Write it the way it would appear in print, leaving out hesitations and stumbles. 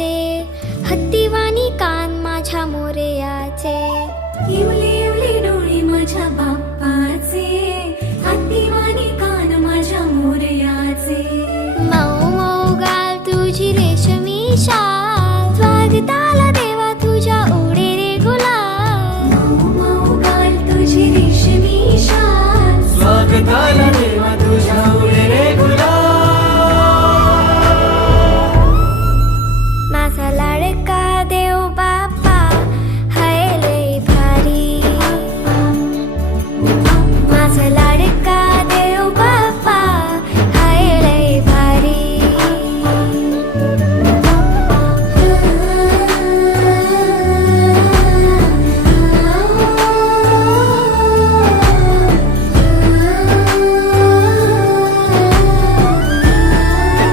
मोरयाचे, हत्तीवाणी कान माझ्या मोरयाचे. इवले इवले डोळे माझ्या बाप्पाचे, हत्तीवाणी कान माझ्या मोरयाचे. मऊ मऊ गाल तुझी रेशमी शाल, स्वागताला